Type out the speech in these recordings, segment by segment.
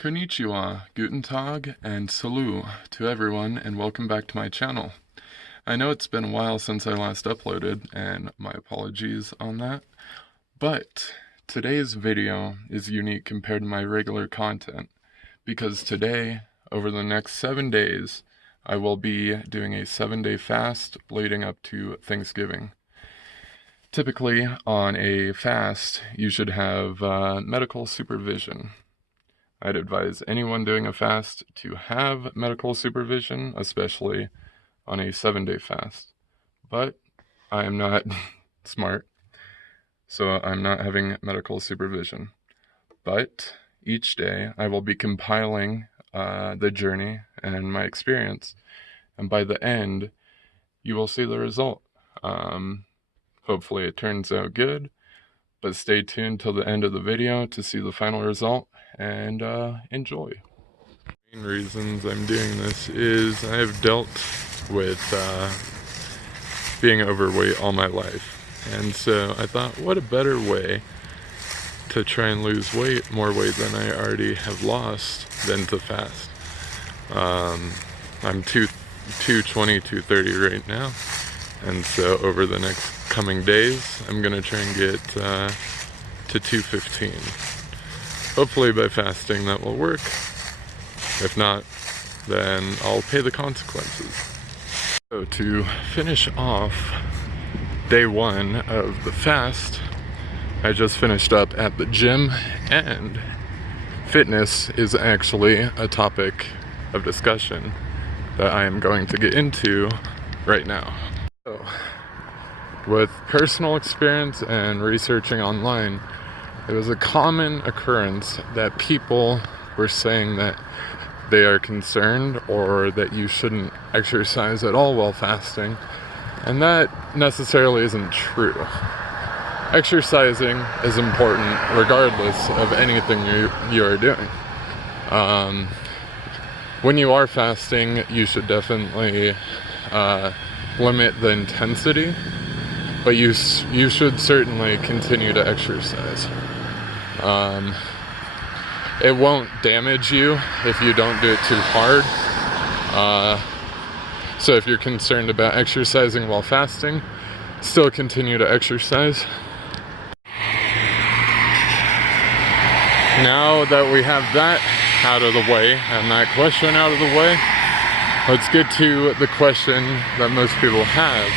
Konnichiwa, Guten Tag, and salut to everyone, and welcome back to my channel. I know it's been a while since I last uploaded, and my apologies on that, but today's video is unique compared to my regular content, because today, over the next 7 days, I will be doing a 7-day fast leading up to Thanksgiving. Typically, on a fast, you should have medical supervision. I'd advise anyone doing a fast to have medical supervision, especially on a 7-day fast. But I am not smart, so I'm not having medical supervision. But each day I will be compiling the journey and my experience, and by the end, you will see the result. Hopefully it turns out good, but stay tuned till the end of the video to see the final result. And enjoy. The main reasons I'm doing this is I've dealt with being overweight all my life, and so I thought, what a better way to try and lose weight, more weight than I already have lost, than to fast. I'm 220, 230 right now, and so over the next coming days I'm gonna try and get to 215. Hopefully by fasting that will work. If not, then I'll pay the consequences. So to finish off day 1 of the fast, I just finished up at the gym, and fitness is actually a topic of discussion that I am going to get into right now. So, with personal experience and researching online, it was a common occurrence that people were saying that they are concerned or that you shouldn't exercise at all while fasting, and that necessarily isn't true. Exercising is important regardless of anything you are doing. When you are fasting, you should definitely limit the intensity, but you should certainly continue to exercise. It won't damage you if you don't do it too hard. So if you're concerned about exercising while fasting, still continue to exercise. Now that we have that out of the way and that question out of the way, let's get to the question that most people have,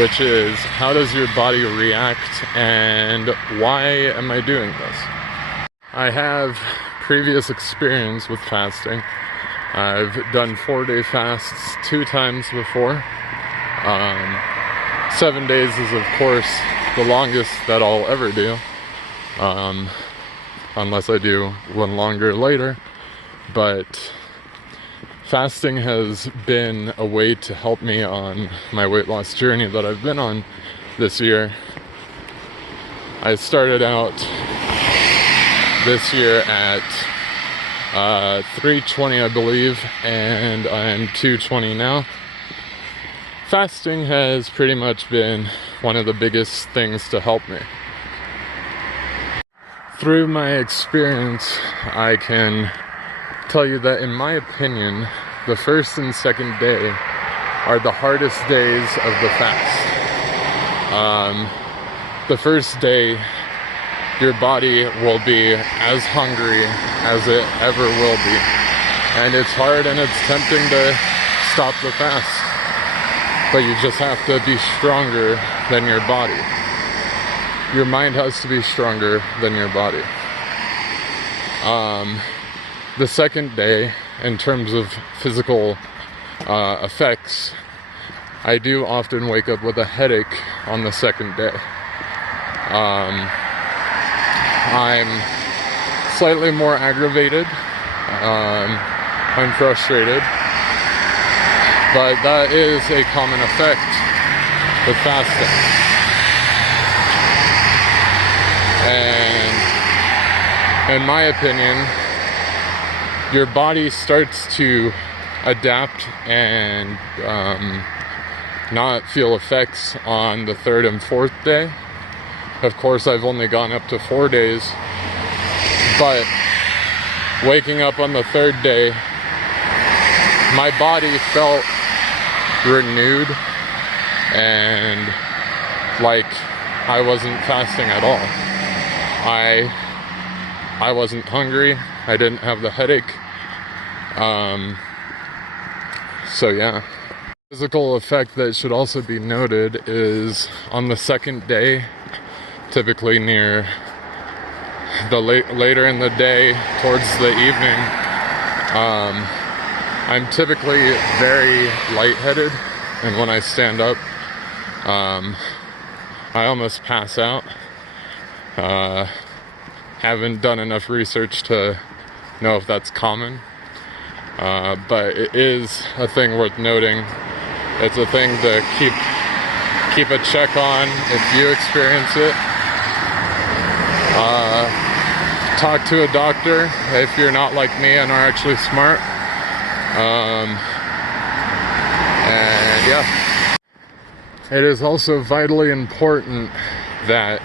which is, how does your body react and why am I doing this? I have previous experience with fasting. I've done 4-day fasts 2 times before. 7 days is of course the longest that I'll ever do, unless I do one longer later. But fasting has been a way to help me on my weight loss journey that I've been on this year. I started out this year at 320, I believe, and I'm 220 now. Fasting has pretty much been one of the biggest things to help me. Through my experience, I can tell you that in my opinion, the first and second day are the hardest days of the fast. The first day, your body will be as hungry as it ever will be. And it's hard and it's tempting to stop the fast. But you just have to be stronger than your body. Your mind has to be stronger than your body. The second day, in terms of physical effects, I do often wake up with a headache on the second day. I'm slightly more aggravated. I'm frustrated. But that is a common effect with fasting. And in my opinion, your body starts to adapt and not feel effects on the 3rd and 4th day. Of course, I've only gone up to 4 days, but waking up on the third day, my body felt renewed and like I wasn't fasting at all. I wasn't hungry. I didn't have the headache. So yeah. Physical effect that should also be noted is on the second day, typically near the later in the day towards the evening, I'm typically very lightheaded, and when I stand up, I almost pass out. Haven't done enough research to know if that's common, but it is a thing worth noting. It's a thing to keep a check on if you experience it. Talk to a doctor if you're not like me and are actually smart. And yeah. It is also vitally important that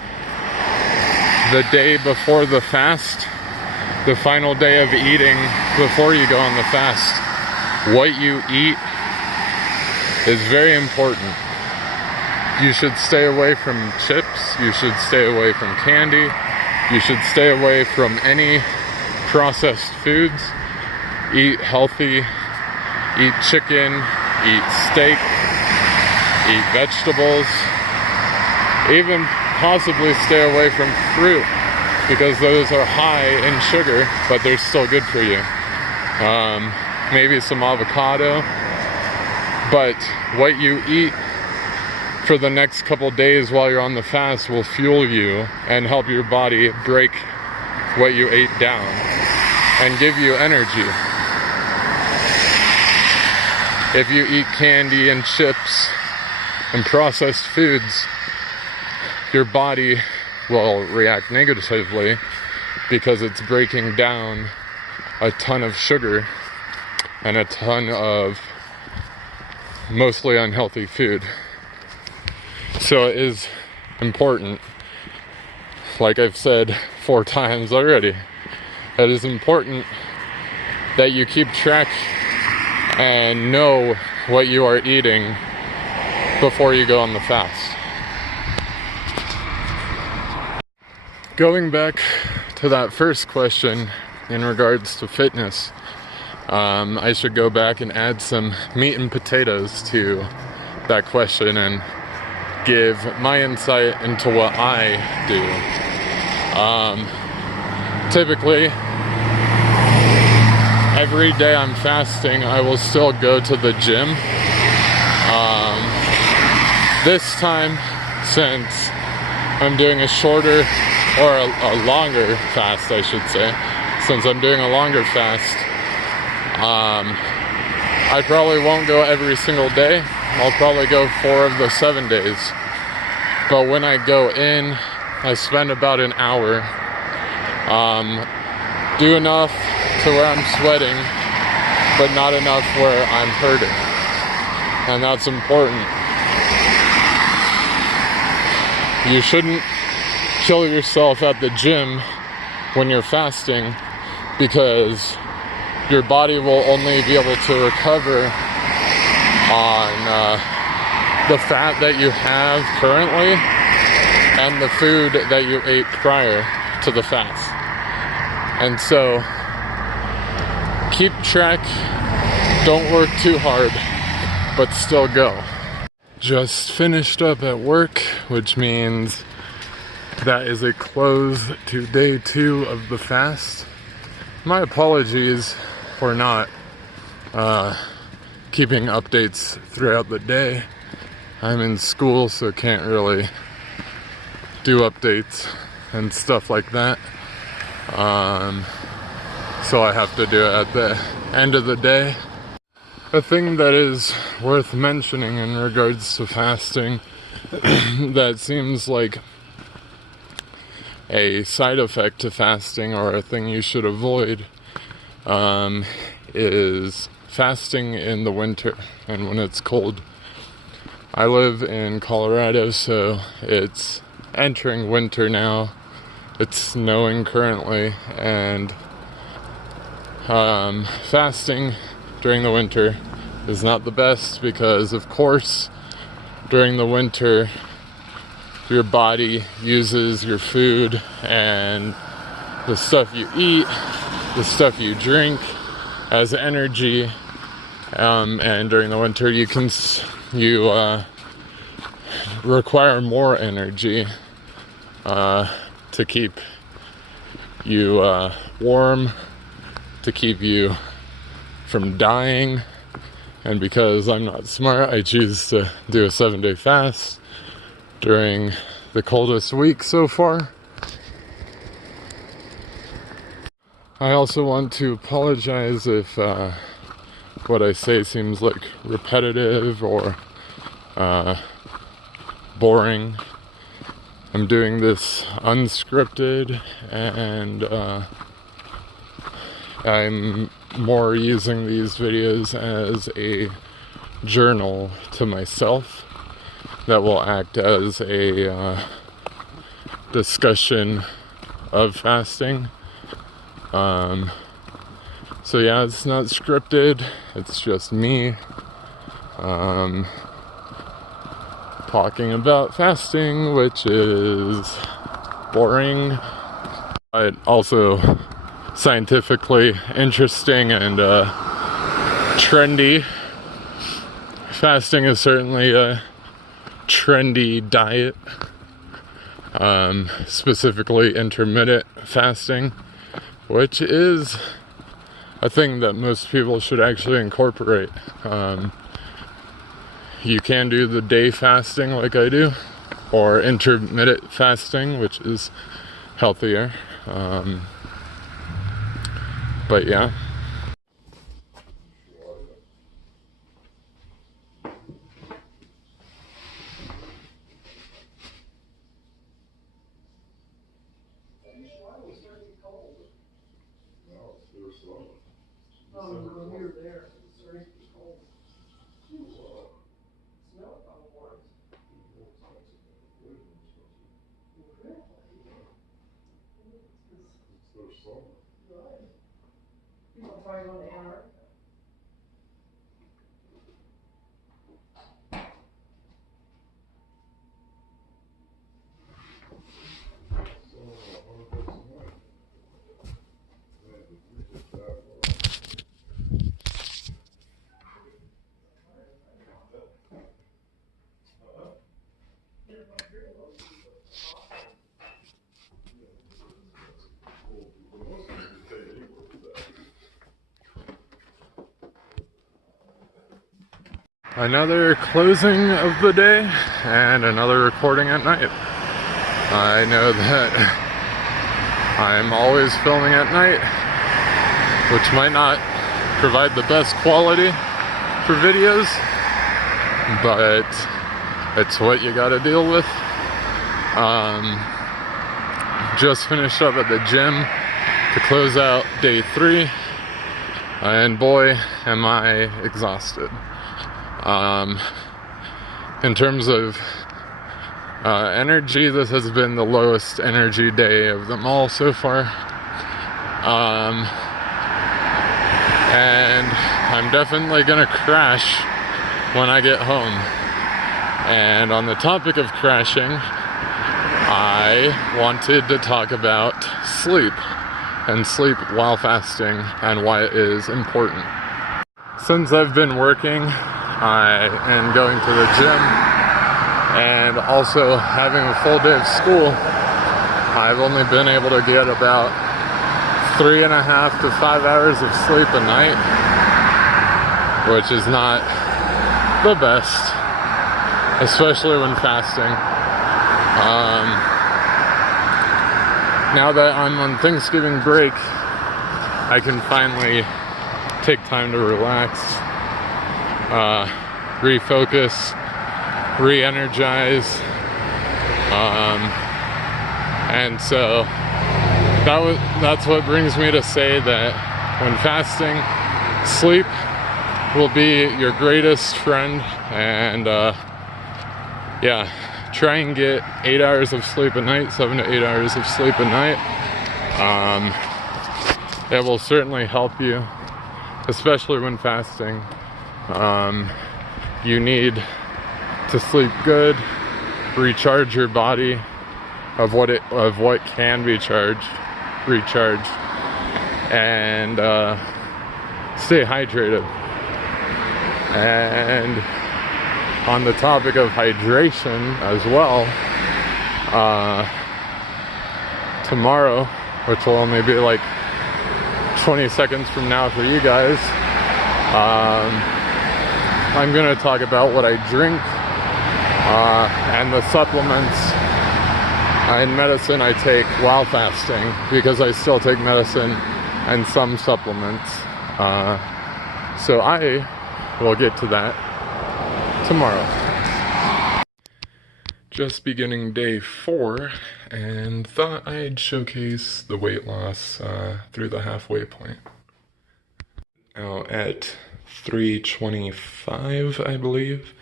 the day before the fast, the final day of eating before you go on the fast, what you eat is very important. You should stay away from chips, you should stay away from candy, you should stay away from any processed foods. Eat healthy, eat chicken, eat steak, eat vegetables, even possibly stay away from fruit, because those are high in sugar, but they're still good for you. Maybe some avocado, but what you eat for the next couple days while you're on the fast will fuel you and help your body break what you ate down and give you energy. If you eat candy and chips and processed foods, your body will react negatively because it's breaking down a ton of sugar and a ton of mostly unhealthy food. So it is important, like I've said 4 times already, it is important that you keep track and know what you are eating before you go on the fast. Going back to that first question in regards to fitness, I should go back and add some meat and potatoes to that question and give my insight into what I do. Typically, every day I'm fasting, I will still go to the gym. This time, since I'm doing a shorter, or a longer fast, I should say, since I'm doing a longer fast, I probably won't go every single day. I'll probably go 4 of the 7 days. But when I go in, I spend about an hour. Do enough to where I'm sweating, but not enough where I'm hurting. And that's important. You shouldn't kill yourself at the gym when you're fasting, because your body will only be able to recover on the fat that you have currently and the food that you ate prior to the fast. And so keep track, don't work too hard, but still go. Just finished up at work, which means that is a close to day 2 of the fast. My apologies for not keeping updates throughout the day. I'm in school, so can't really do updates and stuff like that. So I have to do it at the end of the day. A thing that is worth mentioning in regards to fasting that seems like a side effect to fasting, or a thing you should avoid, is fasting in the winter and when it's cold. I live in Colorado, so it's entering winter now. It's snowing currently, and Fasting during the winter is not the best because, of course, during the winter, your body uses your food and the stuff you eat, the stuff you drink as energy. And during the winter, you require more energy to keep you warm, to keep you from dying. And because I'm not smart, I choose to do a 7-day fast during the coldest week so far. I also want to apologize if what I say seems like repetitive or boring. I'm doing this unscripted, and I'm more using these videos as a journal to myself that will act as a discussion of fasting. So yeah, it's not scripted, it's just me talking about fasting, which is boring, but also scientifically interesting and trendy. Fasting is certainly a trendy diet, specifically intermittent fasting, which is a thing that most people should actually incorporate. You can do the day fasting like I do, or intermittent fasting, which is healthier. But yeah. Another closing of the day and another recording at night. I know that I'm always filming at night, which might not provide the best quality for videos, but it's what you gotta deal with. Just finished up at the gym to close out day 3, and boy, am I exhausted. In terms of energy, this has been the lowest energy day of them all so far. And I'm definitely gonna crash when I get home. And on the topic of crashing, I wanted to talk about sleep and sleep while fasting and why it is important. Since I've been working, I am going to the gym and also having a full day of school, I've only been able to get about 3.5 to 5 hours of sleep a night, which is not the best, especially when fasting. Now that I'm on Thanksgiving break, I can finally take time to relax, refocus, re-energize, and so that's what brings me to say that when fasting, sleep will be your greatest friend. And yeah, try and get 8 hours of sleep a night, 7 to 8 hours of sleep a night. it will certainly help you, especially when fasting. You need to sleep good, recharge your body of what can be recharged, and stay hydrated. And on the topic of hydration as well, tomorrow, which will only be like 20 seconds from now for you guys, I'm gonna talk about what I drink and the supplements and medicine I take while fasting, because I still take medicine and some supplements. So I will get to that tomorrow. Just beginning day 4, and thought I'd showcase the weight loss through the halfway point. Now at 325, I believe,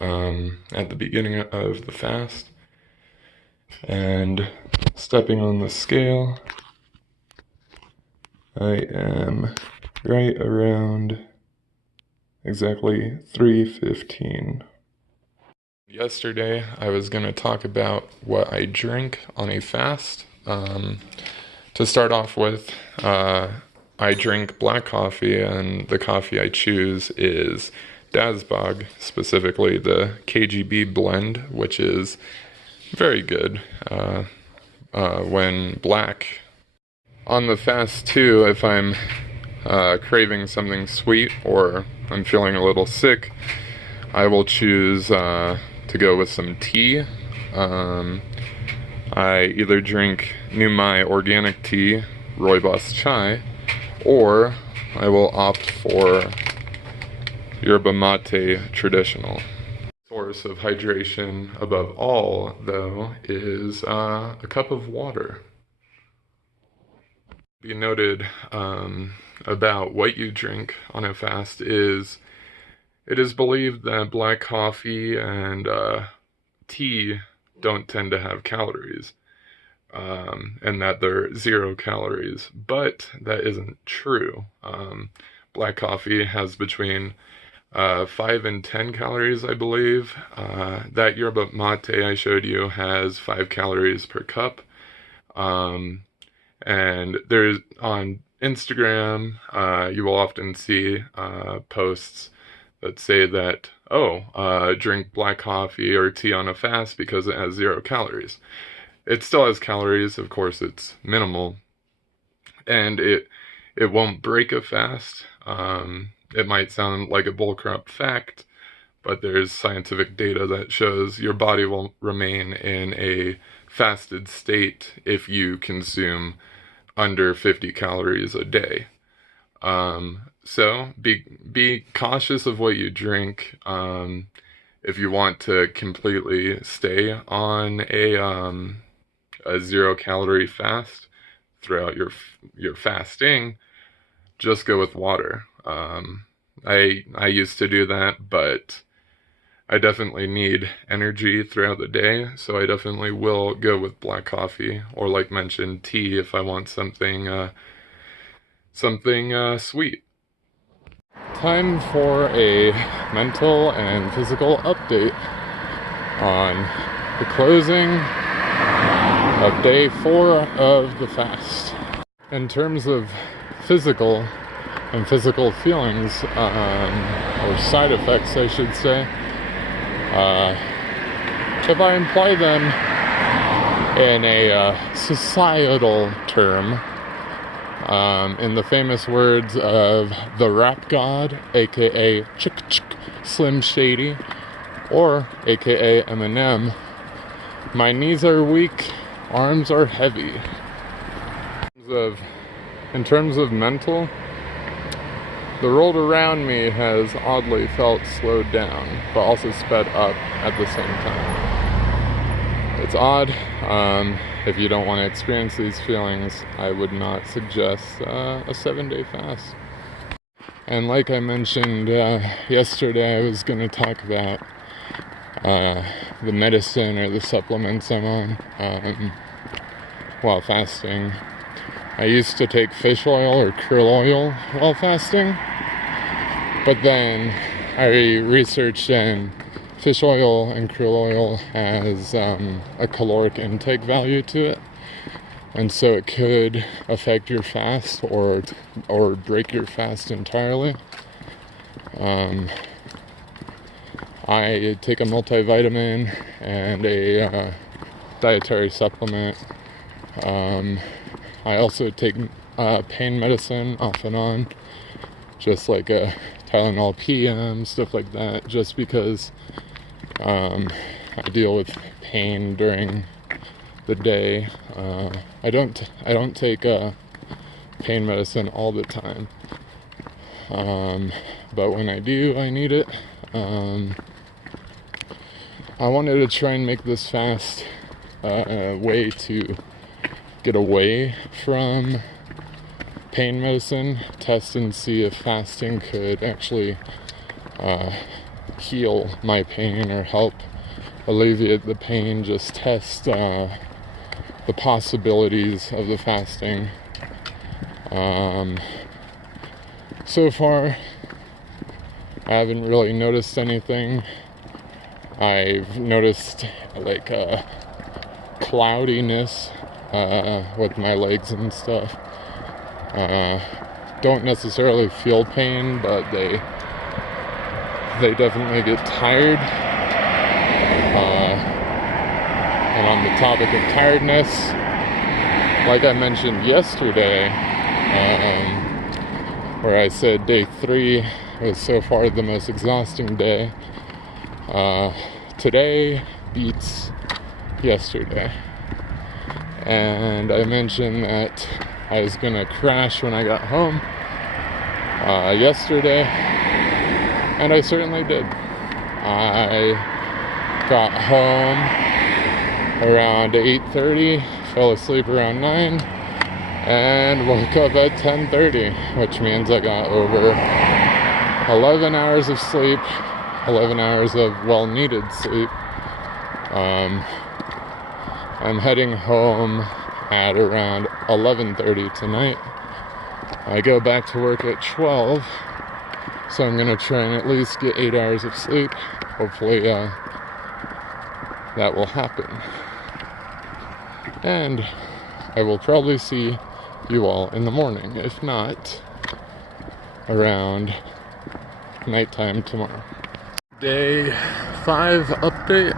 at the beginning of the fast, and stepping on the scale, I am right around exactly 315. Yesterday, I was going to talk about what I drink on a fast. To start off with, I drink black coffee, and the coffee I choose is Dazbog, specifically the KGB blend, which is very good when black. On the fast too, if I'm craving something sweet or I'm feeling a little sick, I will choose to go with some tea. I either drink Numai organic tea, rooibos chai, or I will opt for yerba mate traditional. Source of hydration above all, though, is a cup of water. Be noted about what you drink on a fast is, it is believed that black coffee and tea don't tend to have calories, and that they're 0 calories, but that isn't true. Black coffee has between 5 and 10 calories, I believe. That yerba mate I showed you has 5 calories per cup. And there's on Instagram, you will often see posts that say that, drink black coffee or tea on a fast because it has 0 calories. It still has calories, of course it's minimal, and it won't break a fast. It might sound like a bullcrap fact, but there's scientific data that shows your body will remain in a fasted state if you consume under 50 calories a day. So be cautious of what you drink. If you want to completely stay on a 0 calorie fast throughout your fasting, just go with water. I used to do that, but I definitely need energy throughout the day, so I definitely will go with black coffee, or like mentioned, tea if I want something sweet. Time for a mental and physical update on the closing of day 4 of the fast. In terms of physical and physical feelings, or side effects I should say, if I imply them in a societal term, in the famous words of the rap god, aka Slim Shady, or aka Eminem, my knees are weak, arms are heavy. In terms of mental, the world around me has oddly felt slowed down, but also sped up at the same time. It's odd. If you don't want to experience these feelings, I would not suggest a 7-day fast. And like I mentioned yesterday, I was going to talk about the medicine or the supplements I'm on while fasting. I used to take fish oil or krill oil while fasting, but then I researched, and fish oil and krill oil has a caloric intake value to it, and so it could affect your fast or break your fast entirely. I take a multivitamin and a dietary supplement. I also take pain medicine off and on, just like a Tylenol PM, stuff like that, just because I deal with pain during the day. I don't take pain medicine all the time, but when I do, I need it. I wanted to try and make this fast a way to get away from pain medicine, test and see if fasting could actually heal my pain or help alleviate the pain, just test the possibilities of the fasting. So far, I haven't really noticed anything. I've noticed like cloudiness with my legs and stuff. Don't necessarily feel pain, but they definitely get tired. And on the topic of tiredness, like I mentioned yesterday, where I said day 3 was so far the most exhausting day, today beats yesterday. And I mentioned that I was gonna crash when I got home yesterday, and I certainly did. I got home around 8:30, fell asleep around 9, and woke up at 10:30, which means I got over 11 hours of sleep, 11 hours of well-needed sleep. I'm heading home at around 11:30 tonight. I go back to work at 12, so I'm gonna try and at least get 8 hours of sleep. Hopefully that will happen. And I will probably see you all in the morning, if not around nighttime tomorrow. Day 5 update.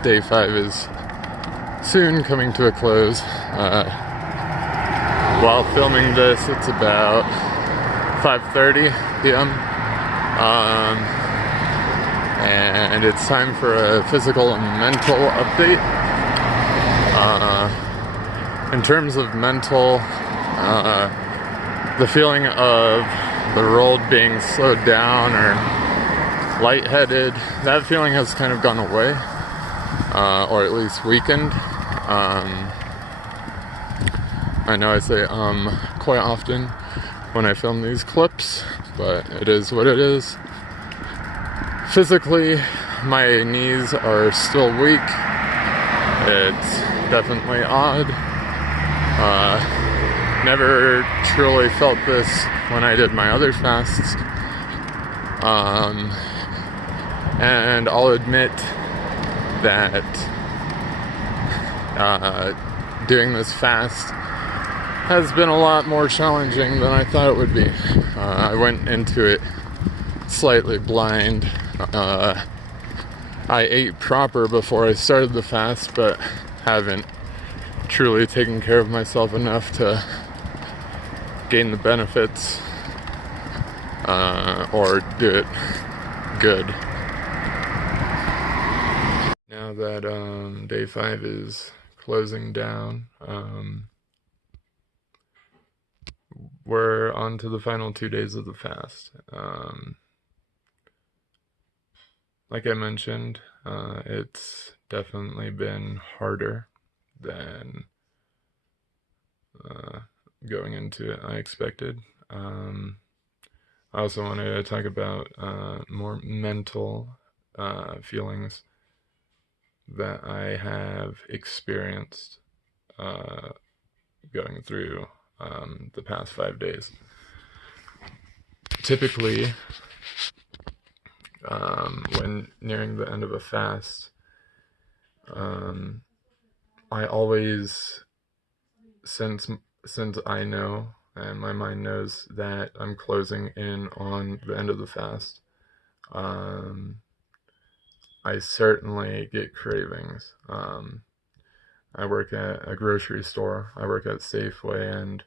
Day 5 is soon coming to a close. While filming this, it's about 5:30 p.m. And it's time for a physical and mental update. In terms of mental, the feeling of the world being slowed down or lightheaded, that feeling has kind of gone away, or at least weakened. I know I say quite often when I film these clips, but it is what it is. Physically, my knees are still weak. It's definitely odd. Never truly felt this when I did my other fasts. And I'll admit that doing this fast has been a lot more challenging than I thought it would be. I went into it slightly blind. I ate proper before I started the fast, but haven't truly taken care of myself enough to gain the benefits or do it good. Now that day 5 is closing down, we're on to the final 2 days of the fast. Like I mentioned, it's definitely been harder than going into it I expected. I also wanted to talk about more mental feelings that I have experienced going through the past 5 days. Typically, when nearing the end of a fast, I always, since I know and my mind knows that I'm closing in on the end of the fast, I certainly get cravings. I work at a grocery store. I work at Safeway, and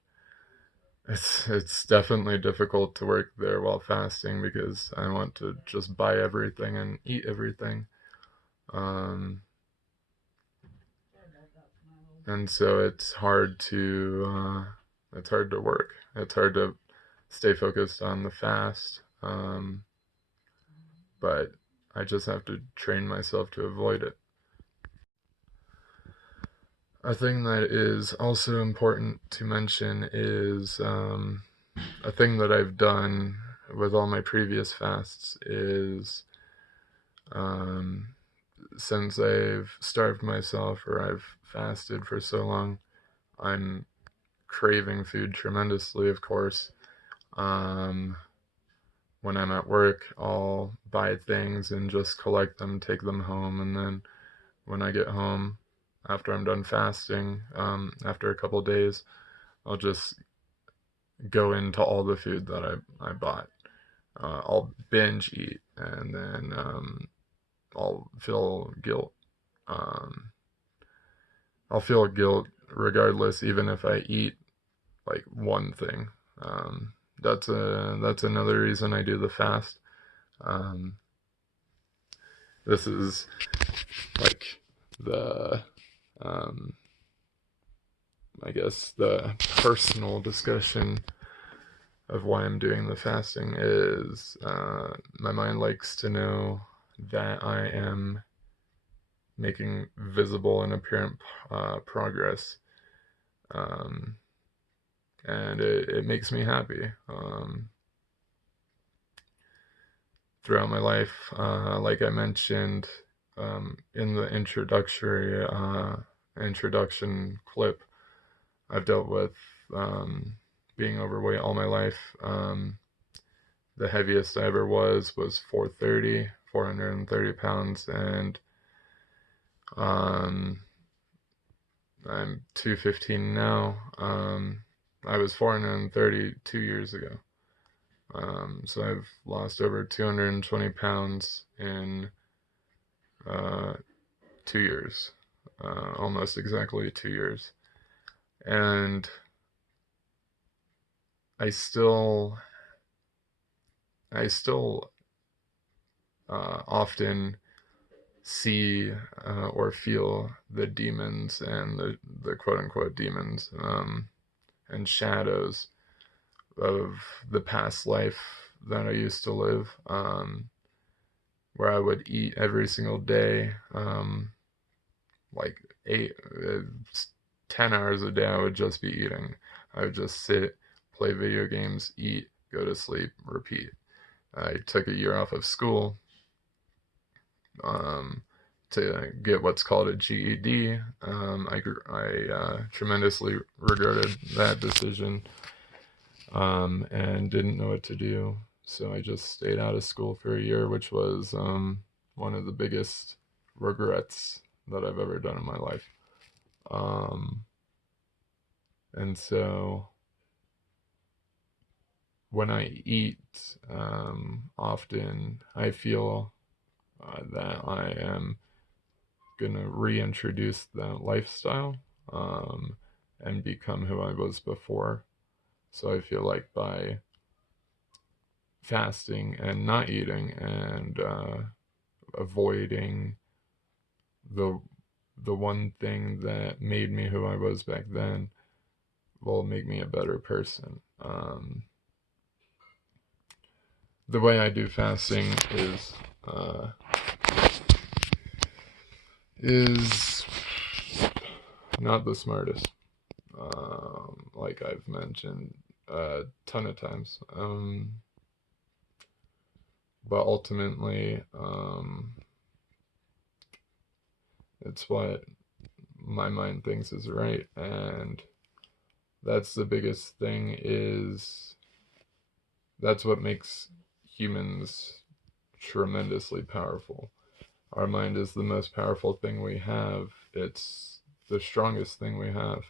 it's definitely difficult to work there while fasting because I want to just buy everything and eat everything. Um, and so it's hard to work. It's hard to stay focused on the fast. But I just have to train myself to avoid it. A thing that is also important to mention is a thing that I've done with all my previous fasts is um, since I've starved myself or I've fasted for so long, I'm craving food tremendously, of course. Um, when I'm at work, I'll buy things and just collect them, take them home, and then when I get home, after I'm done fasting, after a couple days, I'll just go into all the food that I bought. I'll binge eat, and then I'll feel guilt. Um, I'll feel guilt regardless, even if I eat like one thing. That's another reason I do the fast. Um, this is like the um, I guess the personal discussion of why I'm doing the fasting is my mind likes to know that I am making visible and apparent progress, um, and it makes me happy. Throughout my life, like I mentioned in the introduction clip, I've dealt with being overweight all my life. The heaviest I ever was 430 pounds, and I'm 215 now. I was 430 2 years ago. So I've lost over 220 pounds in 2 years, almost exactly 2 years. And I still often see or feel the demons and the quote unquote demons and shadows of the past life that I used to live, where I would eat every single day, like 10 hours a day. I would just be eating. I would just sit, play video games, eat, go to sleep, repeat. I took a year off of school to get what's called a GED. I tremendously regretted that decision and didn't know what to do. So I just stayed out of school for a year, which was one of the biggest regrets that I've ever done in my life. And so when I eat, often I feel that I am going to reintroduce that lifestyle and become who I was before. So I feel like by fasting and not eating and avoiding the one thing that made me who I was back then will make me a better person. The way I do fasting is not the smartest, like I've mentioned a ton of times. But ultimately, it's what my mind thinks is right, and that's the biggest thing, is that's what makes humans tremendously powerful. Our mind is the most powerful thing we have. It's the strongest thing we have.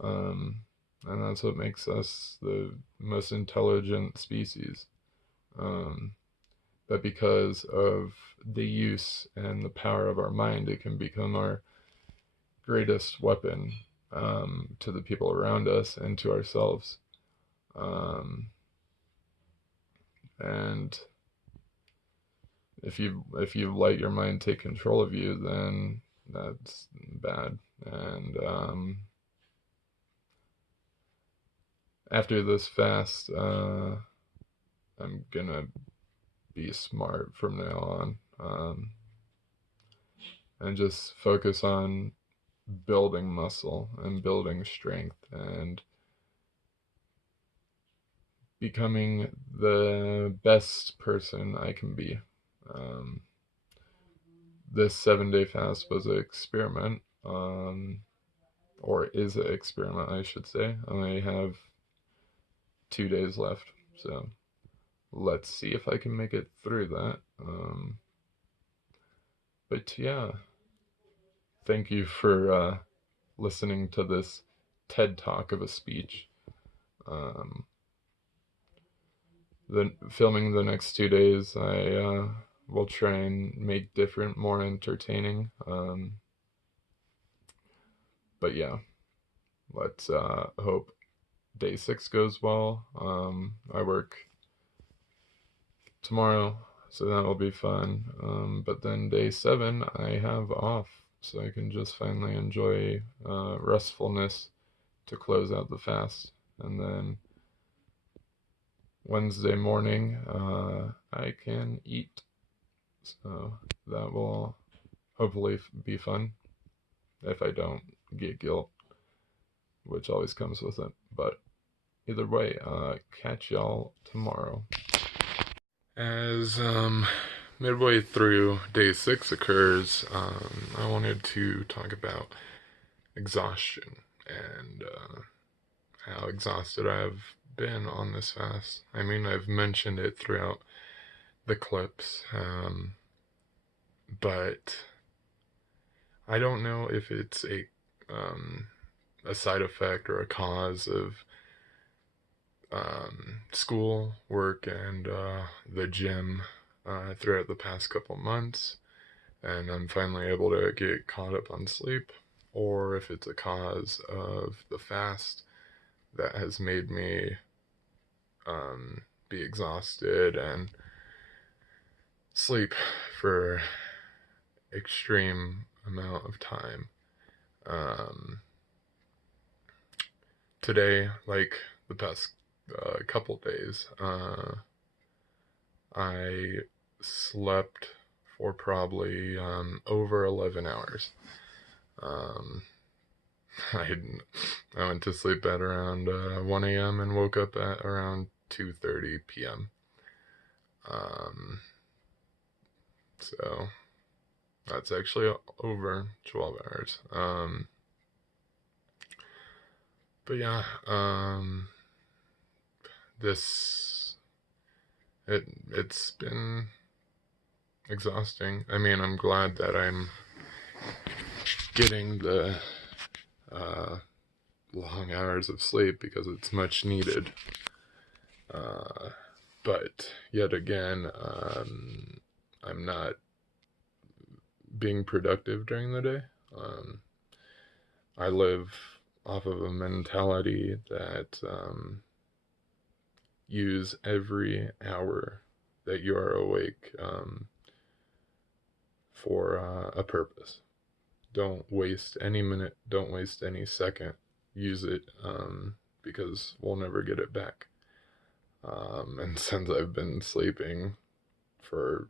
Um, and that's what makes us the most intelligent species. Um, but because of the use and the power of our mind, it can become our greatest weapon, to the people around us and to ourselves. Um, and if you let your mind take control of you, then that's bad. And after this fast, I'm gonna be smart from now on, and just focus on building muscle and building strength and becoming the best person I can be. Um, this 7 day fast was an experiment, or is an experiment, I should say. I have 2 days left, so let's see if I can make it through that. But yeah, thank you for listening to this TED talk of a speech. Um, the filming the next 2 days, I will try and make different, more entertaining. But yeah, let's hope day 6 goes well. I work tomorrow, so that will be fun. But then day 7, I have off, so I can just finally enjoy restfulness to close out the fast. And then Wednesday morning, I can eat. So that will hopefully be fun if I don't get guilt, which always comes with it. But either way, catch y'all tomorrow. As midway through day 6 occurs, I wanted to talk about exhaustion and how exhausted I've been on this fast. I mean, I've mentioned it throughout the clips, but I don't know if it's a side effect or a cause of school, work, and the gym throughout the past couple months, and I'm finally able to get caught up on sleep, or if it's a cause of the fast that has made me be exhausted and sleep for extreme amount of time. Um, Today, like the past couple days, I slept for probably over 11 hours. Um, I I went to sleep at around 1 a.m. and woke up at around 2:30 p.m. Um, so that's actually over 12 hours. But yeah, this it's been exhausting. I mean, I'm glad that I'm getting the uh, long hours of sleep because it's much needed. But yet again, I'm not being productive during the day. I live off of a mentality that use every hour that you are awake for a purpose. Don't waste any minute, don't waste any second. Use it because we'll never get it back. And since I've been sleeping for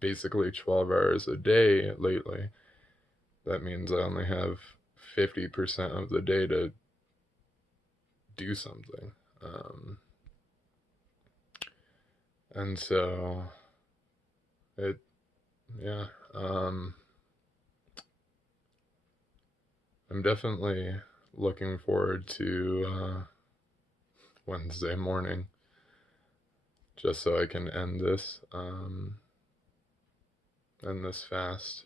basically 12 hours a day lately, that means I only have 50% of the day to do something. And so it, yeah, I'm definitely looking forward to Wednesday morning, just so I can end this fast.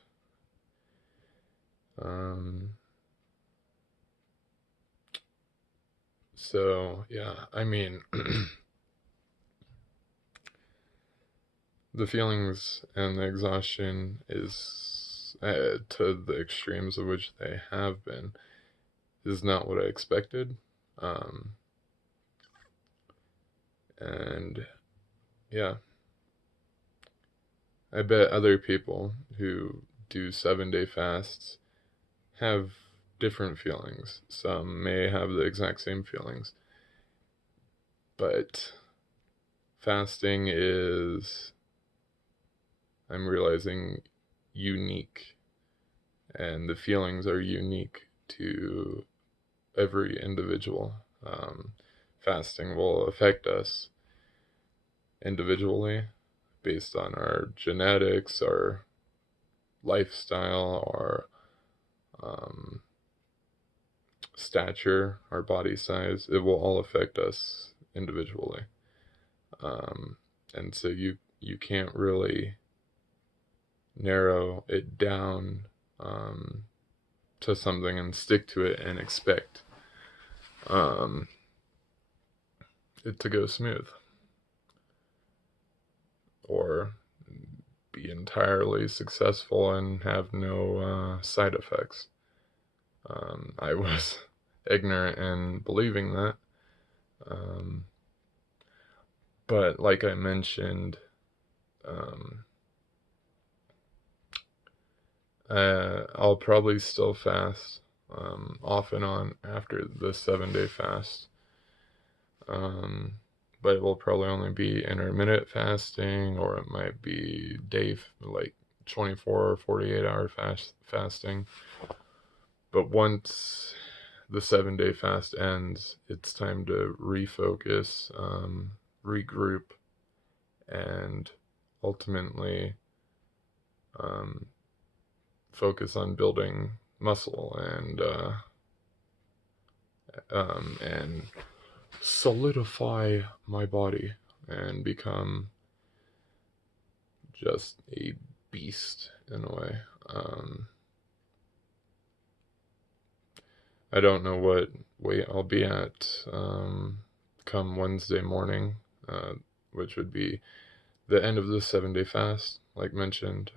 So yeah, I mean, the feelings and the exhaustion is to the extremes of which they have been is not what I expected. And yeah, I bet other people who do 7-day fasts have different feelings. Some may have the exact same feelings, but fasting is, I'm realizing, unique, and the feelings are unique to every individual. Fasting will affect us individually based on our genetics, our lifestyle, our stature, our body size. It will all affect us individually. And so you can't really narrow it down to something and stick to it and expect it to go smooth or be entirely successful and have no side effects. I was ignorant in believing that. But like I mentioned, I'll probably still fast off and on after the 7-day fast. But it will probably only be intermittent fasting, or it might be like 24 or 48 hour fasting. But once the 7-day fast ends, it's time to refocus, regroup, and ultimately focus on building muscle and solidify my body and become just a beast in a way. I don't know what weight I'll be at come Wednesday morning, which would be the end of the 7-day fast, like mentioned.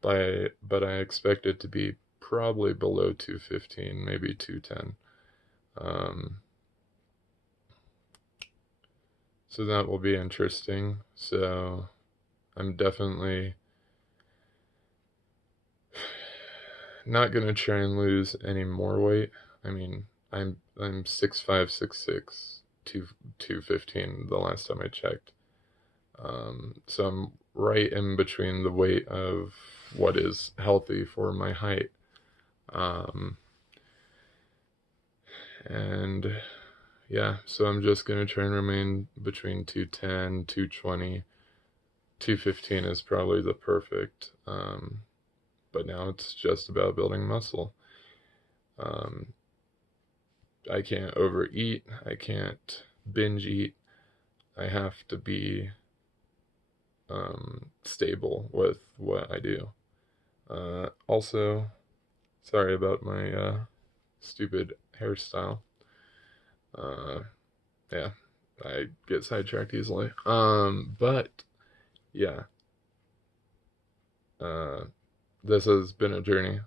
But I expect it to be probably below 215, maybe 210. So that will be interesting. So I'm definitely not gonna try and lose any more weight. I mean, I'm 6'5", 6'6", 215 the last time I checked. So I'm right in between the weight of what is healthy for my height. And yeah, so I'm just gonna try and remain between 210, 220. 215 is probably the perfect. But now it's just about building muscle. I can't overeat. I can't binge eat. I have to be stable with what I do. Also, sorry about my stupid hairstyle. Yeah, I get sidetracked easily. But yeah, this has been a journey,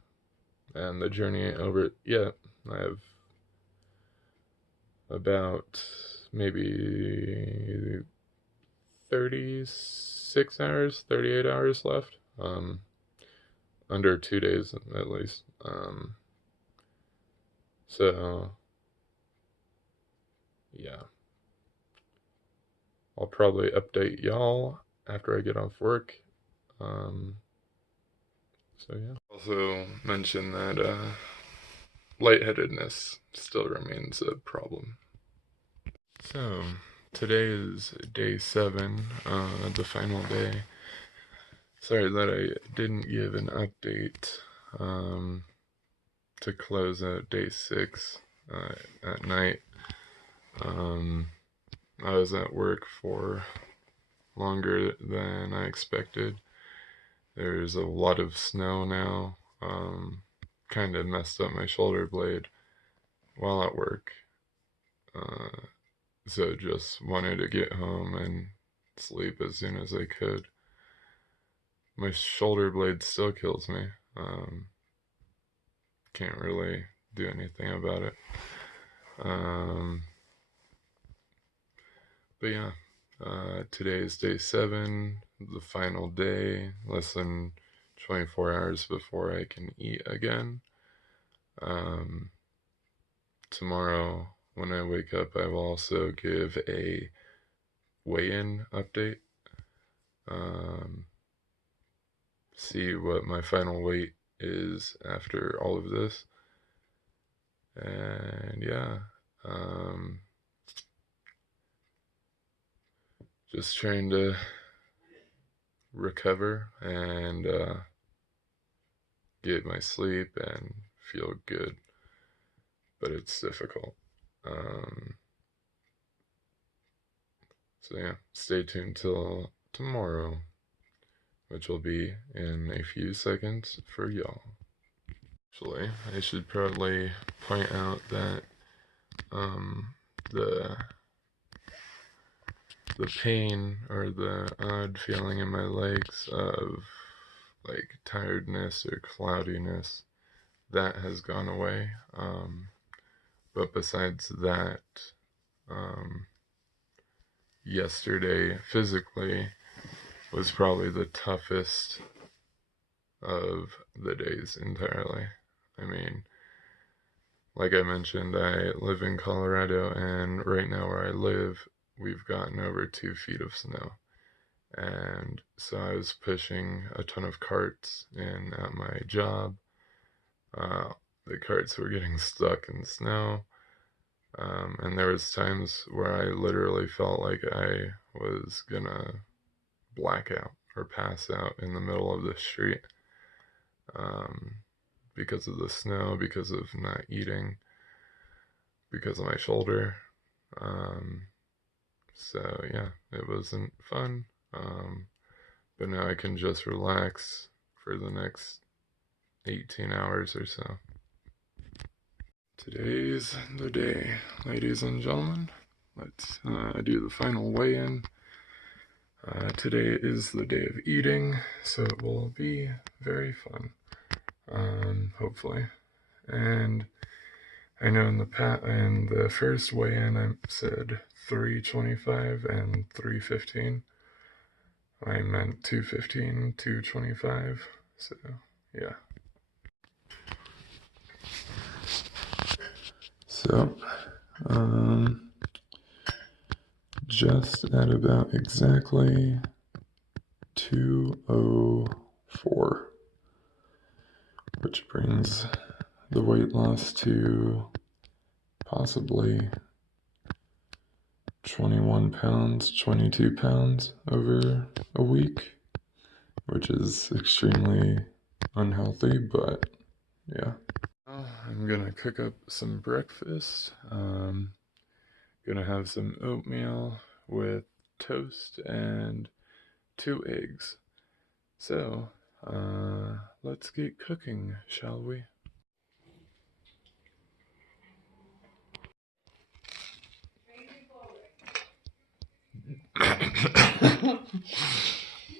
and the journey ain't over yet. I have about maybe 36 hours, 38 hours left. Under 2 days at least. So, yeah. I'll probably update y'all after I get off work. So, yeah. Also mention that lightheadedness still remains a problem. So, today is day 7, the final day. Sorry that I didn't give an update to close out day 6 at night. I was at work for longer than I expected. There's a lot of snow now. Kind of messed up my shoulder blade while at work. So just wanted to get home and sleep as soon as I could. My shoulder blade still kills me. Can't really do anything about it. But yeah, today is day 7, the final day, less than 24 hours before I can eat again. Tomorrow, when I wake up, I will also give a weigh-in update. See what my final weight is after all of this. And yeah, just trying to recover and get my sleep and feel good, but it's difficult. So yeah, stay tuned till tomorrow, which will be in a few seconds for y'all. Actually, I should probably point out that the pain or the odd feeling in my legs of like tiredness or cloudiness, that has gone away. But besides that, yesterday physically was probably the toughest of the days entirely. I mean, like I mentioned, I live in Colorado, and right now where I live, we've gotten over 2 feet of snow. And so I was pushing a ton of carts in at my job. The carts were getting stuck in snow. And there was times where I literally felt like I was gonna black out or pass out in the middle of the street, because of the snow, because of not eating, because of my shoulder. So yeah, it wasn't fun. But now I can just relax for the next 18 hours or so. Today's the day, ladies and gentlemen. Let's do the final weigh-in. Today is the day of eating, so it will be very fun, hopefully. And I know in the first weigh-in I said 325 and 315. I meant 215, 225. So yeah. So just at about exactly 204, which brings the weight loss to possibly 21 pounds, 22 pounds over a week, which is extremely unhealthy, but yeah. I'm gonna cook up some breakfast. Gonna have some oatmeal with toast and 2 eggs. So, let's get cooking, shall we?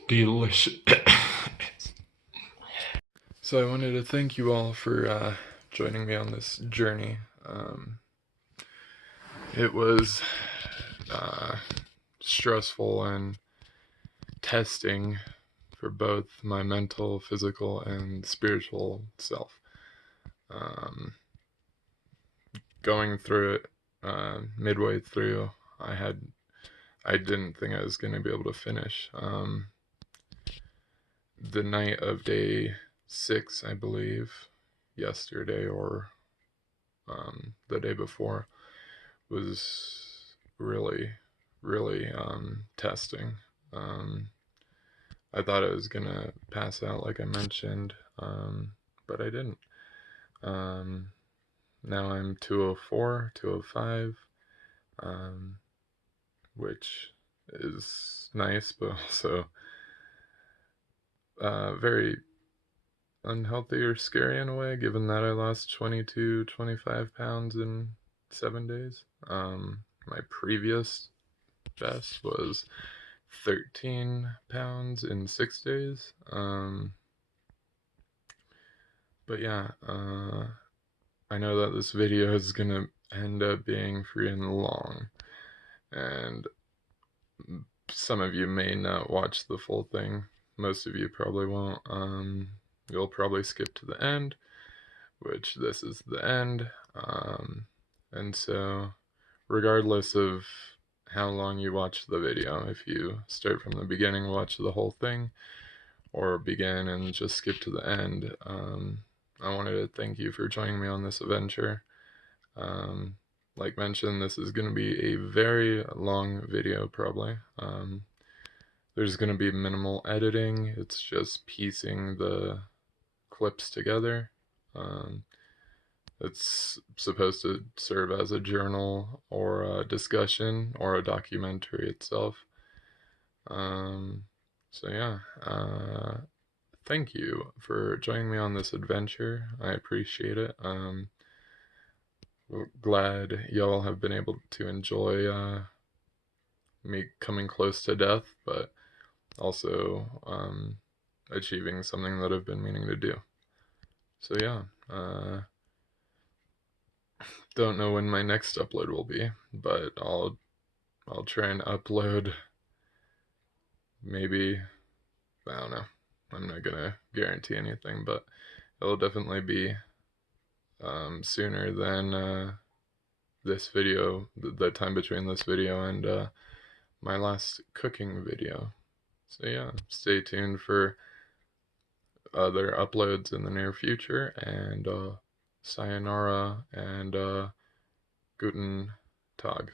Delicious. So I wanted to thank you all for joining me on this journey. It was stressful and testing for both my mental, physical, and spiritual self. Going through it, midway through, I didn't think I was going to be able to finish. The night of day 6, I believe, yesterday or the day before, was really, really testing. I thought I was gonna pass out, like I mentioned, but I didn't. Now I'm 204, 205, which is nice, but also very unhealthy or scary in a way, given that I lost 22, 25 pounds in 7 days. My previous best was 13 pounds in 6 days. But yeah, I know that this video is gonna end up being freaking long, and some of you may not watch the full thing. Most of you probably won't. You'll probably skip to the end, which this is the end. And so, regardless of how long you watch the video, if you start from the beginning, watch the whole thing, or begin and just skip to the end, I wanted to thank you for joining me on this adventure. Like mentioned, this is going to be a very long video, probably. There's going to be minimal editing, it's just piecing the clips together. It's supposed to serve as a journal or a discussion or a documentary itself. So yeah, thank you for joining me on this adventure. I appreciate it. Glad y'all have been able to enjoy me coming close to death, but also achieving something that I've been meaning to do. So yeah, don't know when my next upload will be, but I'll try and upload maybe, I don't know. I'm not gonna guarantee anything, but it'll definitely be sooner than this video, the time between this video and my last cooking video. So yeah, stay tuned for other uploads in the near future, and sayonara and guten Tag.